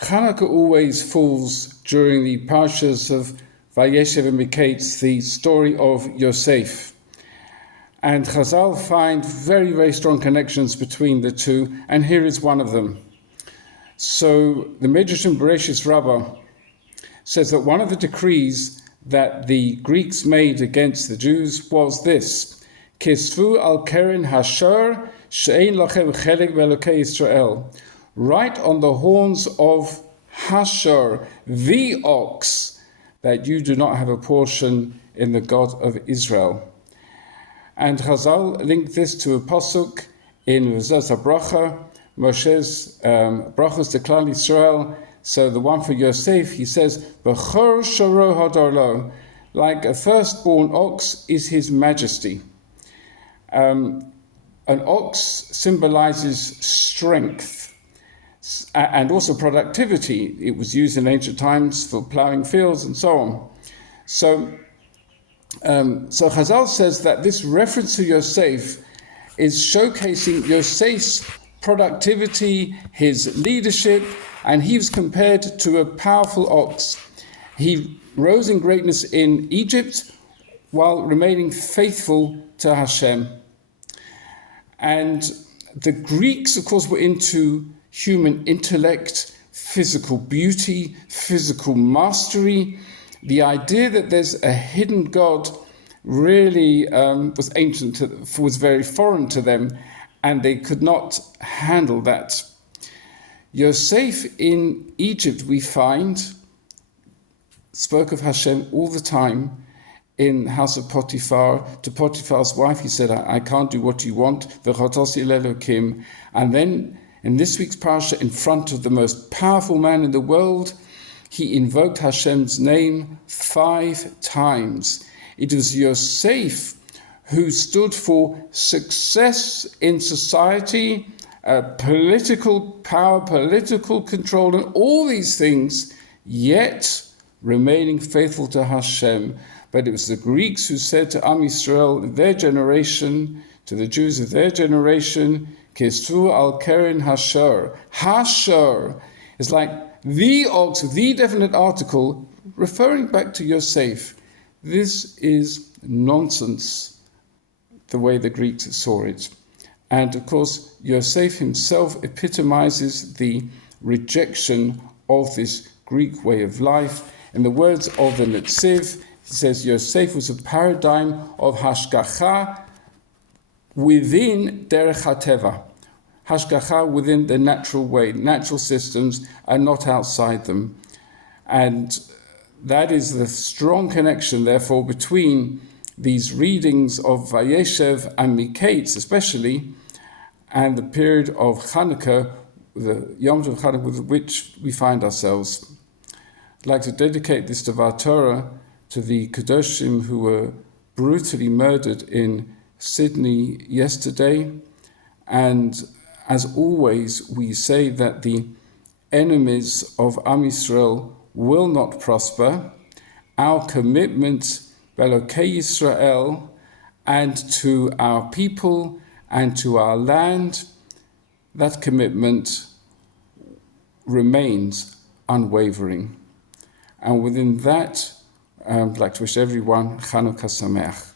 Chanuka always falls during the parshas of Yosef and Miketz, the story of Yosef. And Chazal find very, very strong connections between the two, and here is one of them. So the Midrash in Bereshis Rabbah says that one of the decrees that the Greeks made against the Jews was this: Kisvu al keren hashar she'ein lachem chelik be'elokei Yisrael. Write on the horns of Hashar, the ox, that you do not have a portion in the God of Israel. And Chazal linked this to a pasuk in V'zos HaBracha, Moshe's brachos to Klal Yisrael. So the one for Yosef, he says, B'chor shoro hadarlo, like a firstborn ox is his majesty. An ox symbolizes strength and also productivity. It was used in ancient times for plowing fields and so on. So Chazal says that this reference to Yosef is showcasing Yosef's productivity, his leadership, and he was compared to a powerful ox. He rose in greatness in Egypt while remaining faithful to Hashem. And the Greeks, of course, were into human intellect, physical beauty, physical mastery. The idea that there's a hidden God really was very foreign to them, and they could not handle that. Yosef in Egypt, we find, spoke of Hashem all the time in the house of Potiphar. To Potiphar's wife, he said, I can't do what you want, v'chotosi l'Elokim. And then in this week's parasha, in front of the most powerful man in the world, he invoked Hashem's name 5 times. It was Yosef who stood for success in society, political power, political control, and all these things, yet remaining faithful to Hashem. But it was the Greeks who said to Am Yisrael, their generation, to the Jews of their generation, Kesru al keren hashar. Hashar is like the ox, the definite article, referring back to Yosef. This is nonsense, the way the Greeks saw it. And of course, Yosef himself epitomizes the rejection of this Greek way of life. In the words of the Netziv, he says Yosef was a paradigm of hashgacha within derech hateva. Hashgacha within the natural way, natural systems, and not outside them. And that is the strong connection, therefore, between these readings of Vayeshev and Miketz, especially, and the period of Chanuka, the Yom Tov Chanuka, with which we find ourselves. I'd like to dedicate this Devar Torah to the Kedoshim who were brutally murdered in Sydney yesterday. And as always, we say that the enemies of Am Yisrael will not prosper. Our commitment Elokei Yisrael and to our people and to our land, that commitment remains unwavering. And within that, I'd like to wish everyone Chanuka Sameach.